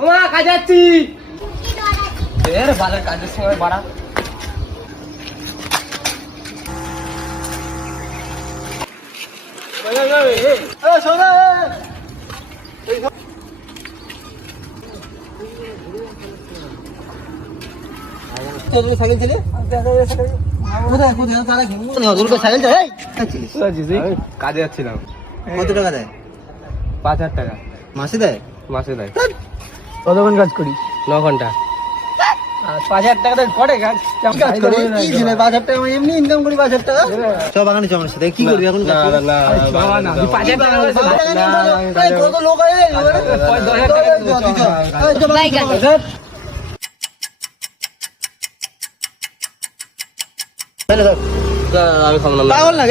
ওমা কাজে যাচ্ছি এর ভালো কাজের সময় বাড়া শোনা সাইকেল ছেলে কাজে যাচ্ছিলাম। কত টাকা দেয়? 5,000 টাকা মাসে দেয়? মাসে দেয়। কতক্ষণ কাজ করি? 9 ঘন্টা। 5,000 টাকা দেয় করে কাজ? কাজ করে কি ছেলে 5,000 টাকা আমি এমনি ইনকাম করি 5,000 টাকা। সব বাগানে জমানোর সাথে কি করবি এখন? কাজ করে না 5,000 টাকা কত লোক আছে? 10,000 টাকা। আমি খাবো না। পাগল না